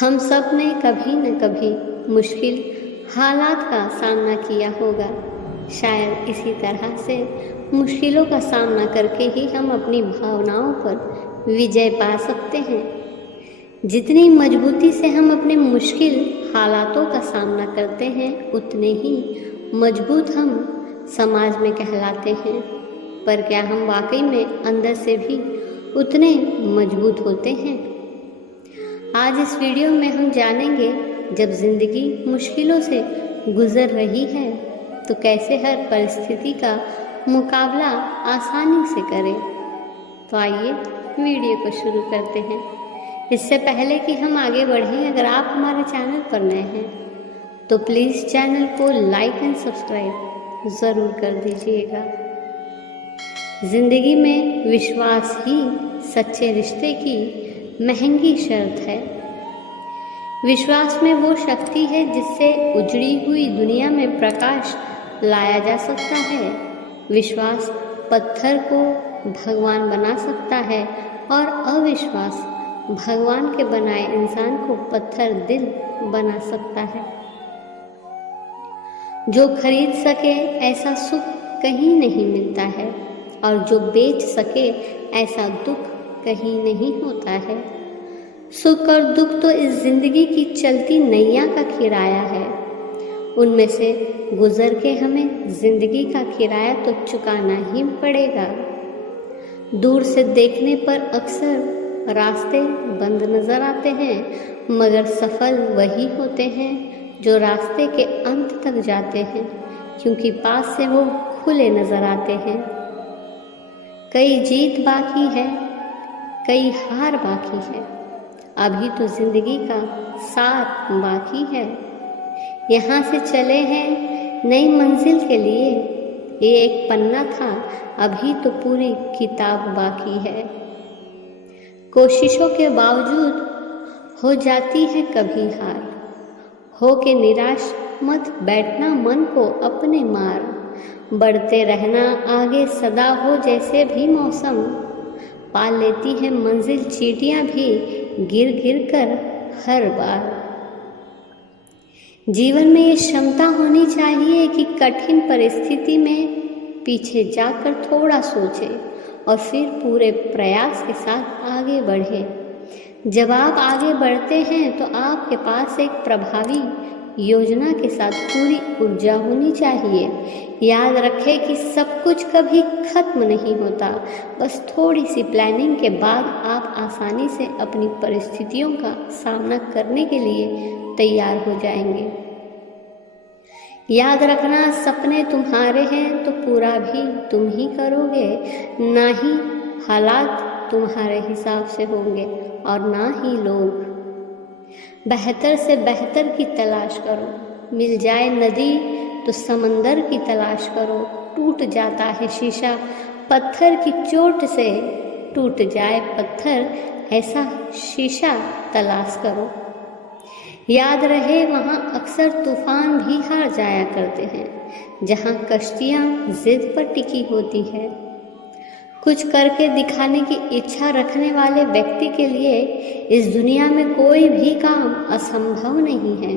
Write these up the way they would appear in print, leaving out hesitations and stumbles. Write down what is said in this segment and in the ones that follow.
हम सब ने कभी न कभी मुश्किल हालात का सामना किया होगा। शायद इसी तरह से मुश्किलों का सामना करके ही हम अपनी भावनाओं पर विजय पा सकते हैं। जितनी मजबूती से हम अपने मुश्किल हालातों का सामना करते हैं, उतने ही मजबूत हम समाज में कहलाते हैं। पर क्या हम वाकई में अंदर से भी उतने मजबूत होते हैं? आज इस वीडियो में हम जानेंगे, जब जिंदगी मुश्किलों से गुजर रही है तो कैसे हर परिस्थिति का मुकाबला आसानी से करें। तो आइए वीडियो को शुरू करते हैं। इससे पहले कि हम आगे बढ़ें, अगर आप हमारे चैनल पर नए हैं तो प्लीज़ चैनल को लाइक एंड सब्सक्राइब ज़रूर कर दीजिएगा। जिंदगी में विश्वास ही सच्चे रिश्ते की महंगी शर्त है। विश्वास में वो शक्ति है जिससे उजड़ी हुई दुनिया में प्रकाश लाया जा सकता है। विश्वास पत्थर को भगवान बना सकता है और अविश्वास भगवान के बनाए इंसान को पत्थर दिल बना सकता है। जो खरीद सके ऐसा सुख कहीं नहीं मिलता है, और जो बेच सके ऐसा दुख कहीं नहीं होता है। सुख और दुख तो इस जिंदगी की चलती नैया का किराया है। उनमें से गुजर के हमें जिंदगी का किराया तो चुकाना ही पड़ेगा। दूर से देखने पर अक्सर रास्ते बंद नजर आते हैं, मगर सफल वही होते हैं जो रास्ते के अंत तक जाते हैं, क्योंकि पास से वो खुले नजर आते हैं। कई जीत बाकी है, कई हार बाकी है, अभी तो जिंदगी का साथ बाकी है। यहाँ से चले हैं नई मंजिल के लिए, ये एक पन्ना था, अभी तो पूरी किताब बाकी है। कोशिशों के बावजूद हो जाती है कभी हार, हो के निराश मत बैठना मन को अपने मार। बढ़ते रहना आगे सदा हो जैसे भी मौसम, पा लेती है मंजिल चींटियां भी गिर गिर कर हर बार। जीवन में ये क्षमता होनी चाहिए कि कठिन परिस्थिति में पीछे जाकर थोड़ा सोचे और फिर पूरे प्रयास के साथ आगे बढ़े। जब आप आगे बढ़ते हैं तो आपके पास एक प्रभावी योजना के साथ पूरी ऊर्जा होनी चाहिए। याद रखें कि सब कुछ कभी खत्म नहीं होता, बस थोड़ी सी प्लानिंग के बाद आप आसानी से अपनी परिस्थितियों का सामना करने के लिए तैयार हो जाएंगे। याद रखना, सपने तुम्हारे हैं तो पूरा भी तुम ही करोगे, ना ही हालात तुम्हारे हिसाब से होंगे और ना ही लोग। बेहतर से बेहतर की तलाश करो, मिल जाए नदी तो समंदर की तलाश करो। टूट जाता है शीशा पत्थर की चोट से, टूट जाए पत्थर ऐसा शीशा तलाश करो। याद रहे, वहाँ अक्सर तूफान भी हार जाया करते हैं, जहाँ कश्तियाँ जिद पर टिकी होती है। कुछ करके दिखाने की इच्छा रखने वाले व्यक्ति के लिए इस दुनिया में कोई भी काम असंभव नहीं है।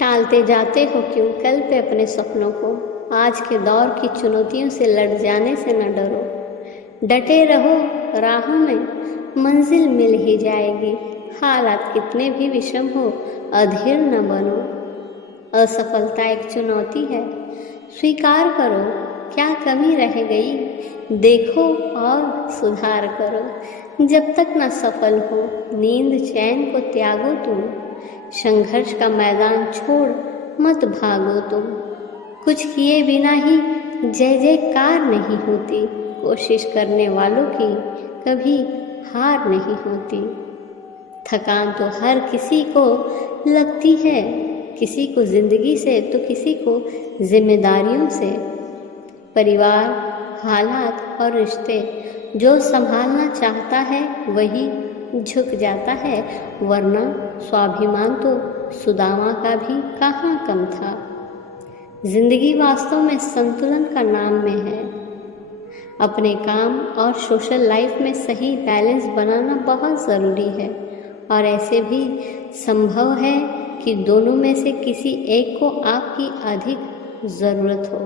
टालते जाते हो क्यों कल पे अपने सपनों को, आज के दौर की चुनौतियों से लड़ जाने से न डरो। डटे रहो राहों में, मंजिल मिल ही जाएगी। हालात कितने भी विषम हो, अधीर न बनो। असफलता एक चुनौती है, स्वीकार करो क्या कमी रह गई, देखो और सुधार करो। जब तक न सफल हो नींद चैन को त्यागो तुम, संघर्ष का मैदान छोड़ मत भागो तुम। कुछ किए बिना ही जय जयकार नहीं होती, कोशिश करने वालों की कभी हार नहीं होती। थकान तो हर किसी को लगती है, किसी को जिंदगी से तो किसी को जिम्मेदारियों से। परिवार, हालात और रिश्ते जो संभालना चाहता है वही झुक जाता है, वरना स्वाभिमान तो सुदामा का भी कहाँ कम था। जिंदगी वास्तव में संतुलन का नाम में है। अपने काम और सोशल लाइफ में सही बैलेंस बनाना बहुत ज़रूरी है। और ऐसे भी संभव है कि दोनों में से किसी एक को आपकी अधिक ज़रूरत हो।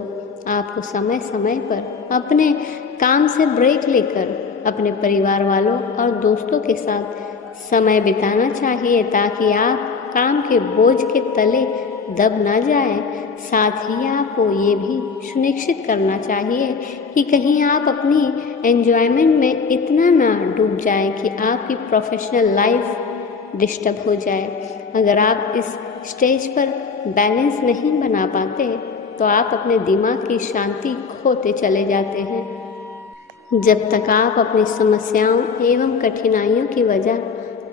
आपको समय समय पर अपने काम से ब्रेक लेकर अपने परिवार वालों और दोस्तों के साथ समय बिताना चाहिए ताकि आप काम के बोझ के तले दब ना जाए। साथ ही आपको ये भी सुनिश्चित करना चाहिए कि कहीं आप अपनी एंजॉयमेंट में इतना ना डूब जाएं कि आपकी प्रोफेशनल लाइफ डिस्टर्ब हो जाए। अगर आप इस स्टेज पर बैलेंस नहीं बना पाते तो आप अपने दिमाग की शांति खोते चले जाते हैं। जब तक आप अपनी समस्याओं एवं कठिनाइयों की वजह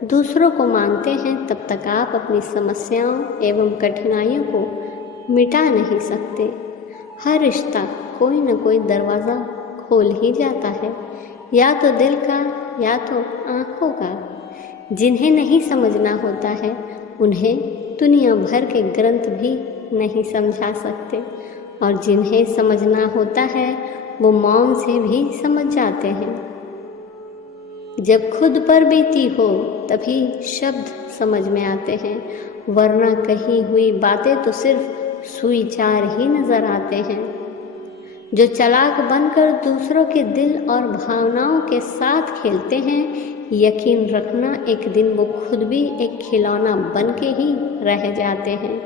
दूसरों को मानते हैं तब तक आप अपनी समस्याओं एवं कठिनाइयों को मिटा नहीं सकते। हर रिश्ता कोई न कोई दरवाज़ा खोल ही जाता है, या तो दिल का या तो आँखों का। जिन्हें नहीं समझना होता है उन्हें दुनिया भर के ग्रंथ भी नहीं समझा सकते, और जिन्हें समझना होता है वो मौन से भी समझ जाते हैं। जब खुद पर बीती हो तभी शब्द समझ में आते हैं, वरना कही हुई बातें तो सिर्फ सुई चार ही नजर आते हैं। जो चालाक बनकर दूसरों के दिल और भावनाओं के साथ खेलते हैं, यकीन रखना एक दिन वो खुद भी एक खिलौना बन के ही रह जाते हैं।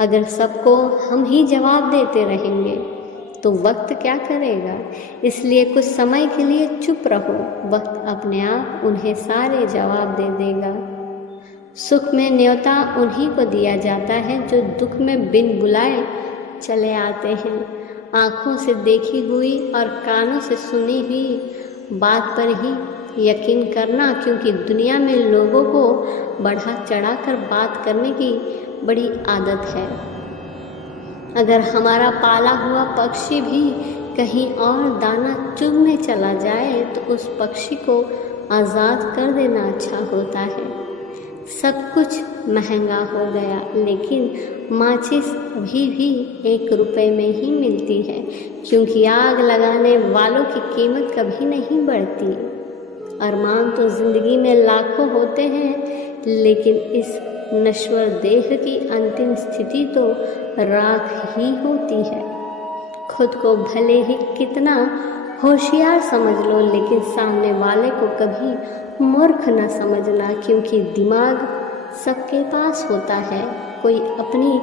अगर सबको हम ही जवाब देते रहेंगे तो वक्त क्या करेगा। इसलिए कुछ समय के लिए चुप रहो, वक्त अपने आप उन्हें सारे जवाब दे देगा। सुख में न्योता उन्हीं को दिया जाता है जो दुख में बिन बुलाए चले आते हैं। आँखों से देखी हुई और कानों से सुनी हुई बात पर ही यकीन करना, क्योंकि दुनिया में लोगों को बढ़ा चढ़ाकर बात करने की बड़ी आदत है। अगर हमारा पाला हुआ पक्षी भी कहीं और दाना चुगने चला जाए तो उस पक्षी को आज़ाद कर देना अच्छा होता है। सब कुछ महंगा हो गया, लेकिन माचिस अभी भी 1 रुपए में ही मिलती है, क्योंकि आग लगाने वालों की कीमत कभी नहीं बढ़ती। अरमान तो ज़िंदगी में लाखों होते हैं, लेकिन इस नश्वर देह की अंतिम स्थिति तो राख ही होती है। खुद को भले ही कितना होशियार समझ लो, लेकिन सामने वाले को कभी मूर्ख न समझना, क्योंकि दिमाग सबके पास होता है। कोई अपनी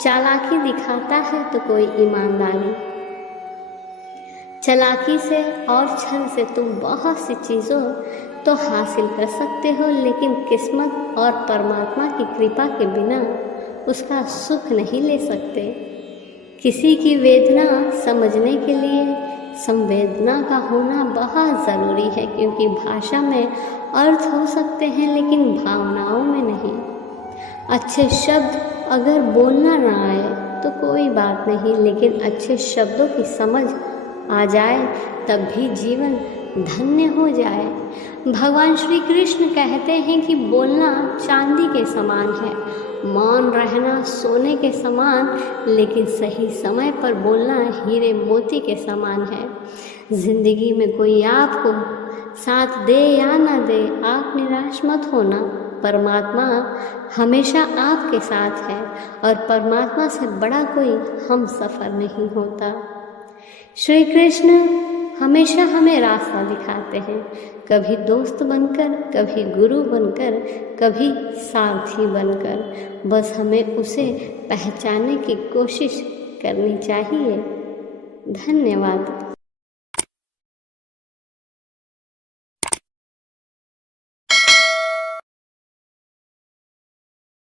चालाकी दिखाता है तो कोई ईमानदारी। चालाकी से और छल से तुम बहुत सी चीज़ों तो हासिल कर सकते हो, लेकिन किस्मत और परमात्मा की कृपा के बिना उसका सुख नहीं ले सकते। किसी की वेदना समझने के लिए संवेदना का होना बहुत ज़रूरी है, क्योंकि भाषा में अर्थ हो सकते हैं लेकिन भावनाओं में नहीं। अच्छे शब्द अगर बोलना ना आए तो कोई बात नहीं, लेकिन अच्छे शब्दों की समझ आ जाए तब भी जीवन धन्य हो जाए। भगवान श्री कृष्ण कहते हैं कि बोलना चांदी के समान है, मौन रहना सोने के समान, लेकिन सही समय पर बोलना हीरे मोती के समान है। जिंदगी में कोई आपको साथ दे या ना दे, आप निराश मत होना। परमात्मा हमेशा आपके साथ है, और परमात्मा से बड़ा कोई हम सफ़र नहीं होता। श्री कृष्ण हमेशा हमें रास्ता दिखाते हैं, कभी दोस्त बनकर, कभी गुरु बनकर, कभी सारथी बनकर। बस हमें उसे पहचानने की कोशिश करनी चाहिए। धन्यवाद।